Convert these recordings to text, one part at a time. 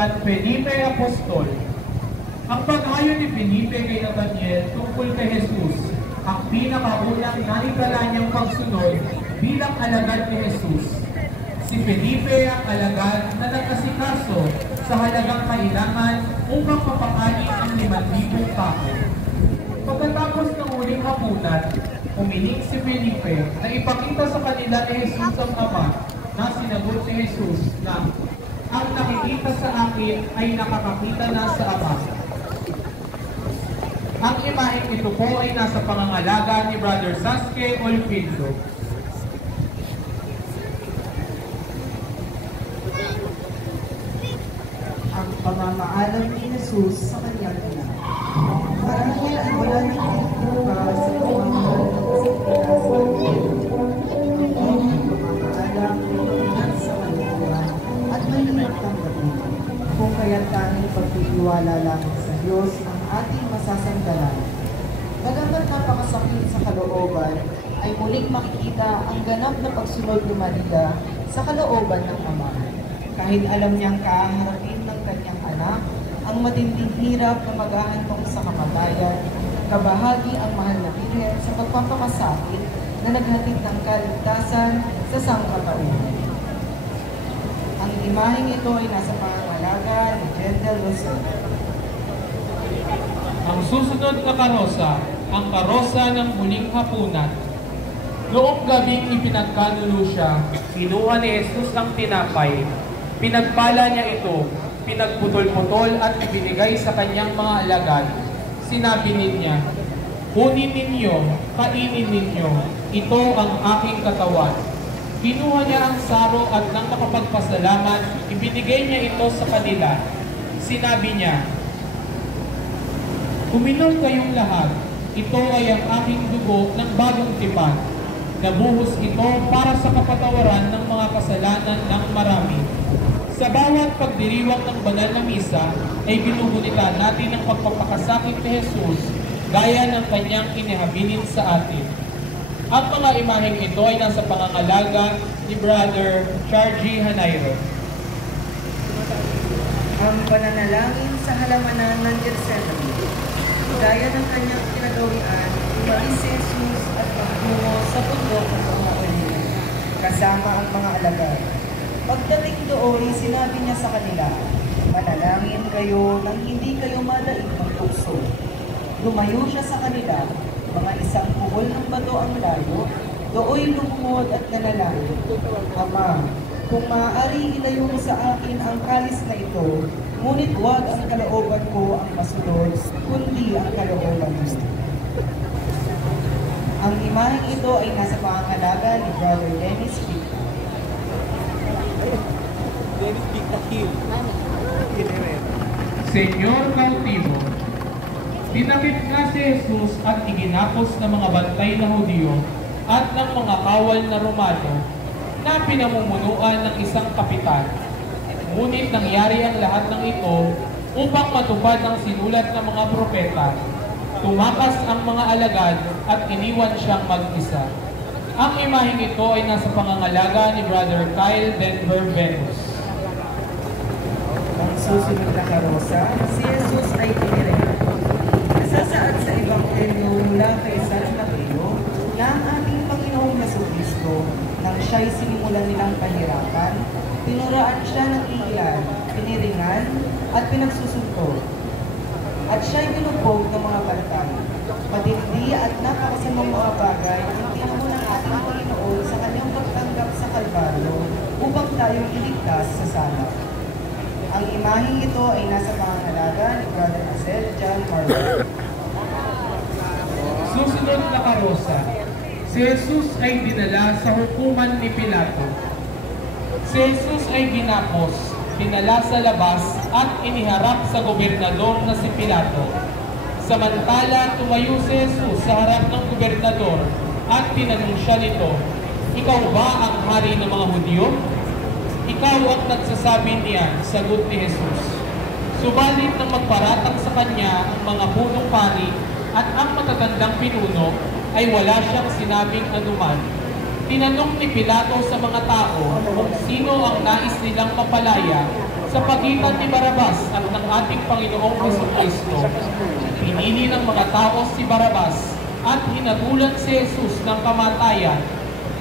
San Felipe Apostol. Ang paghayo ni Felipe kay Nathaniel tungkol kay Jesus, ang pinakaunang naitala niyang pagsunod bilang alagad ni Jesus. Si Felipe ang alagad na nag-asikaso sa halagang kailangan upang mapakain ang 5,000 tao. Pagkatapos ng huling hapunan, humiling si Felipe na ipakita sa kanila ni Jesus ang Ama, na sinagot ni Jesus na ang nakikita sa akin ay nakakakita na sa Ama. Ang imaheng ito po ay nasa pangangalaga ni Brother Sasuke Olpindo. Ang pamamaalam ni Jesus sa kanyang ina. Marahil ay wala nang ibuka sa pamamaalam ng Pilipinas ang pamamaalam ng Pilipinas sa kanyang at mahirap tanggapin. Kung kaya't tanging pagtitiwala lamang sa Diyos ang ating masasandalan. Bagamat napakasakit sa kalooban, ay muling makikita ang ganap na pagsunod ni Maria sa kalooban ng Ama. Kahit alam niyang kaharapin ng kanyang anak, ang matinding hirap na maghahantong sa kamatayan, kabahagi ang mahal na Birhen sa pagpapakasakit na naghatid ng kaligtasan sa sangkatauhan. Ang imaheng ito ay nasa pangangalaga ni Gentle Luzon. Ang susunod na karosa, ang karosa ng huling hapunan. Noong gabing ipinagkanulo siya, kinuha ni Jesus ang tinapay. Pinagpala niya ito, pinagputol-putol at ibinigay sa kanyang mga alagad. Sinabi niya, kunin ninyo, kainin ninyo, ito ang aking katawan. Kinuha niya ang saro at nang makapagpasalamat, ibinigay niya ito sa kanila. Sinabi niya, uminom kayong lahat, ito ay ang aking dugo ng bagong tipan. Nabuhos ito para sa kapatawaran ng mga kasalanan ng marami. Sa bawat pagdiriwang ng banal na misa, ay binubulitan natin ang pagpapakasakit ni Jesus gaya ng kanyang inihabilin sa atin. Ang mga imaheng ito ay nasa pangangalaga ni Brother Chargy Hanairo. Ang pananalangin sa halamanan ng Gethsemane. Gaya ng kanyang kinagawian, umalis si Jesus at pagtungo sa bundok ng mga olive, kasama ang mga alagad. Pagdating doon, sinabi niya sa kanila, manalangin kayo nang hindi kayo madaig ng tukso. Lumayo siya sa kanila, mga isang puhol ng bato ang layo, dooy lumungod at nanalangin. Ama, kung maaari ilayo mo sa akin ang kalis na ito, ngunit huwag ang kalooban ko ang masunod, kundi ang kalooban mo. Ang imaheng ito ay nasa pangangalaga ni Brother Dennis Pico. Senyor Cautivo, dinakip nga si Jesus at iginapos ng mga bantay na Hudyo at ng mga kawal na Romano na pinamumunuan ng isang kapitan. Ngunit nangyari ang lahat ng ito upang matupad ang sinulat ng mga propeta. Tumakas ang mga alagad at iniwan siyang mag-isa. Ang imaheng ito ay nasa pangangalaga ni Brother Kyle Denver Venus. Ang susunod na karosa, si Jesus ay pinirena. Nasasaad sa Ebanghelyo mula kay San Mateo na ang ating Panginoong Jesucristo, nang siya'y sinimulan nilang pahirapan, tinuraan siya ng iyan, piniringan, at pinagsusunto. At siya'y binubog ng mga bantay. Matindi at napakasamang mga bagay ang tinamo ng ating Panginoon sa kanyang pagtanggap sa Kalbaryo upang tayong iligtas sa salak. Ang imaheng ito ay nasa pangangalaga ni Brother Acel John Marlon. Susunod na karosa, si Jesus ay dinala sa hukuman ni Pilato. Si Jesus ay ginapos, dinala sa labas at iniharap sa gobernador na si Pilato. Samantala, tumayo si Jesus sa harap ng gobernador at tinanong siya nito, ikaw ba ang hari ng mga Hudyo? Ikaw ang nagsasabi niyan, sagot ni Jesus. Subalit nang magparatang sa kanya ang mga punong pari at ang matatandang pinuno, ay wala siyang sinabing anuman. Tinanong ni Pilato sa mga tao kung sino ang nais nilang mapalaya, Sa pagitan ni Barabas at ng ating Panginoong Jesucristo, pinili ng mga tao si Barabas at hinagulan si Jesus ng kamatayan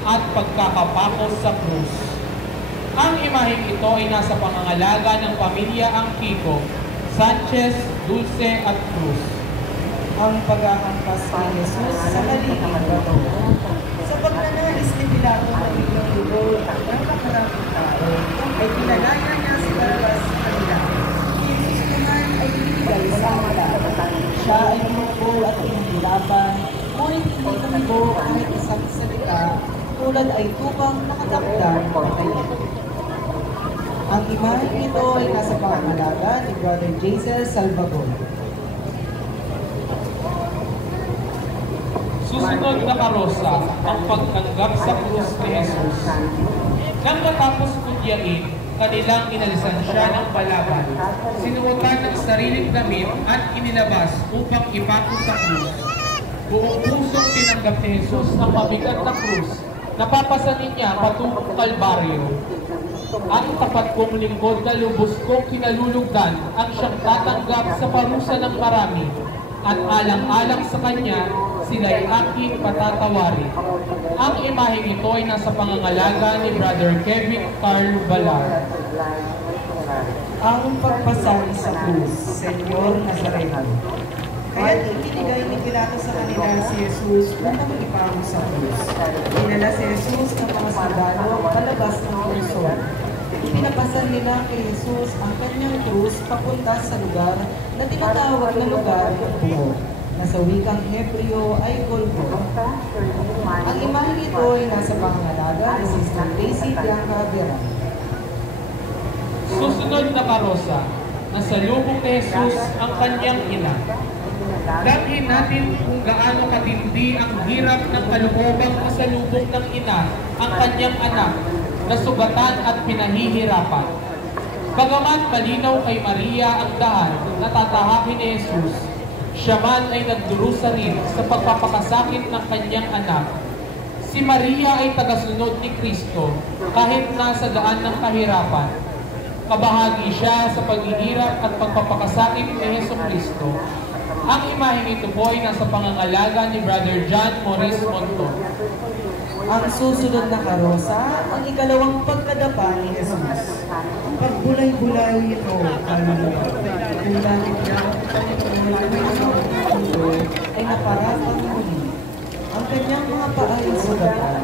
at pagkakapakos sa krus. Ang imaheng ito ay nasa pangangalaga ng pamilya Angkiko, Sanchez, Dulce at Cruz. Ang paghahampas ni Jesus sa kaliging bato. Sa pagnanais ni Pilato na biglang lubog ng nakaraming tao, ay pinalaya niya si Barabas sa kanila. Si Jesus naman ay binigay sa kanila. Siya ay lumugbo at pinahirapan, ngunit hindi tumigo kahit isang salita, tulad ay tubang nakatakdang patayin. Ang imaheng ito ay nasa pangangalaga ni Brother Jaisel Salvador. Susunod na karosa ang pagtanggap sa krus ni Jesus. Nang matapos kunyain, kanilang inalisan siya ng balaban, sinuotan ng sariling damit at inilabas upang ipako sa krus. Buong pusong tinanggap ni Jesus ang mabigat na krus, napapasanin niya patungong Kalbaryo. Ang tapat kong lingkod na lubos kong kinalulugdan ang siyang tatanggap sa parusa ng marami, at alang-alang sa kanya, sila'y aking patatawarin. Ang imaheng ito ay nasa pangangalaga ni Brother Kevin Carl Balar. Ang pagpasali sa krus, Senyor Nazareno. Kaya't ibinigay ni Pilato sa kanila si Jesus upang ipako sa krus. Dinala si Jesus ng mga sundalo palabas ng prison. Pinapasan nila kay Jesus ang kanyang krus papunta sa lugar na tinatawag na lugar ng buo, na sa wikang Hebreo ay Golgotha. Ang imaheng ito ay nasa pangangalaga ni Sister Daisy Bianca Vera. Susunod na karosa, nasa lubong ni Jesus ang kanyang ina. Dalhin natin kung gaano katindi ang hirap ng kalubobang masalubong ng ina ang kanyang anak, na sugatan at pinahihirapan. Bagaman malinaw kay Maria ang daan na tatahakin ni Jesus, siya man ay nagdurusa rin sa pagpapakasakit ng kanyang anak. Si Maria ay tagasunod ni Kristo kahit nasa daan ng kahirapan. Kabahagi siya sa paghihirap at pagpapakasakit ni Jesucristo. Ang imaheng ito po ay nasa pangangalaga ni Brother John Maurice Monton. Ang susunod na karosa, ang ikalawang pagkadapa ni Jesus. Pagbulay-bulay ito, kaluluwa. Kung dahil niya ang mundo ay naparatang muli. Ang kanyang mga paa ay sugatan,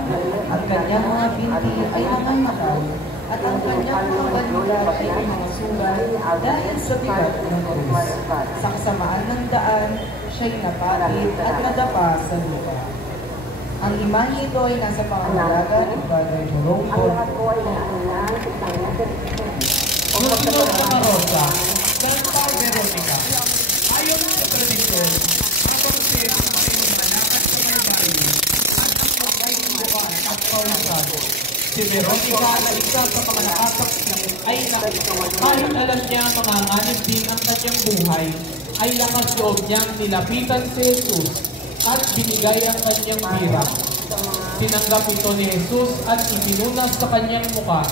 ang kanyang mga binti ay nangangatay, at ang kanyang mga balulat ay mga sugal dahil sa bigat ng krus. Sa kasamaan ng daan, siya'y napatid at nadapa sa lupa. Ang imahe ito ay nasa pangangalaga ng Brother Jerome Paul. Susunod na karosa, Santa Veronica. Ayon sa tradisyon, habang si Jesus ay lumalakad sa Kalbaryo at ang mga buwan at pausan, si Veronica na isa sa mga nakasaksi ay kahit alam niya manganganib din ang kanyang buhay, ay lakas loob niyang nilapitan si Jesus at binigay ang kanyang birang. Tinanggap ito ni Jesus at ipinunas sa kanyang muka.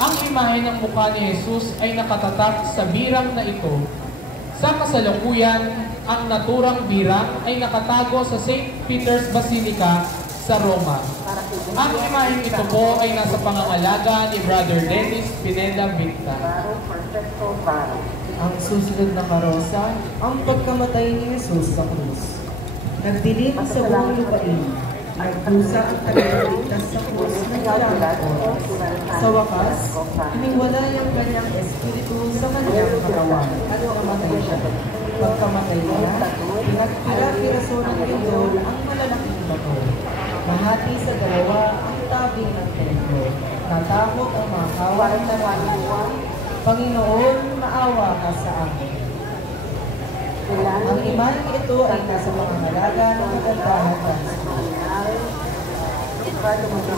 Ang imahe ng mukha ni Jesus ay nakatatak sa birang na ito. Sa kasalukuyan, ang naturang birang ay nakatago sa St. Peter's Basilica sa Roma. Ang imaheng ito po ay nasa pangangalaga ni Brother Dennis Pineda Victa. Ang susunod na karosa, ang pagkamatay ni Jesus sa krus. Nagdilim sa buong lupain, nagdusa ang tagapagligtas sa krus ng maraming oras. Sa wakas, hiniwalay ang kanyang espiritu sa kanyang katawan at namatay siya. Pagkamatay niya, pinagpira-piraso ng Panginoon ang malalaking bato. Mahati sa dalawa ang tabing ng templo. Natakot ang mga kawan na naluwa. Panginoon, maawa ka sa amin. Ang imaheng ito ay nasa pangangalaga ng kagandahan ng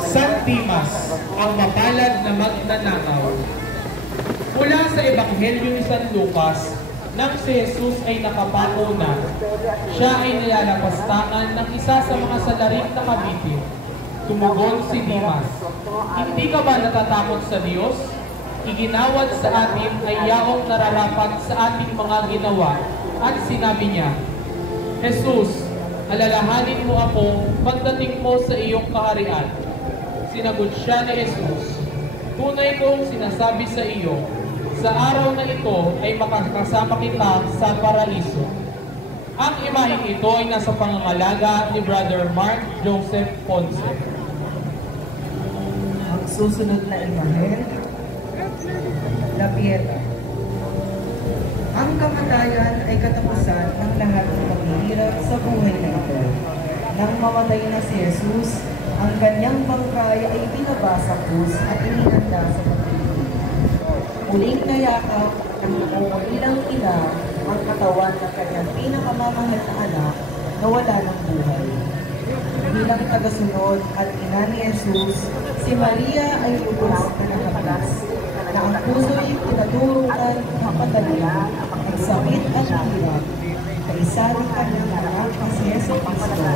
San Dimas, ang mapalad na magnanakaw. Mula sa Ebanghelyo ni San Lucas, nang si Jesus ay nakapako na, siya ay nilalapastangan ng isa sa mga salarin na kabitin. Tumugon si Dimas, "Hindi ka ba natatakot sa Diyos? iginawad sa atin ay yaong nararapat sa ating mga ginawa at sinabi niya, Jesus, alalahanin mo ako pagdating mo sa iyong kaharian. Sinagot siya ni Jesus, tunay kong sinasabi sa iyo, sa araw na ito ay makakasama kita sa paraiso. Ang imaheng ito ay nasa pangangalaga ni Brother Mark Joseph Ponce. Ang susunod na imahe, La Pieta. Ang kamatayan ay katapusan ng lahat ng paghihirap sa buhay na ito. Nang mamatay na si Jesus, ang kanyang bangkay ay binaba sa krus at ininanda sa pagpipili. Muling nayakap ng ilang ina ang katawan ng kanyang pinakamamahal na anak na wala ng buhay. Bilang tagasunod at ina ni Jesus, si Maria ay lubos na nakablas, na ang puso'y pinaturukan ng patalim, ang sakit at hirap, kaisa ng kanyang anak na si Jesus Cristo,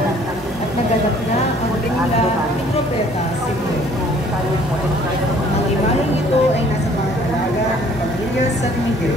at naganap na ang bigla ni Propeta Simeon. Ang imaheng ito ay nasa pangangalaga ng pamilya San Miguel.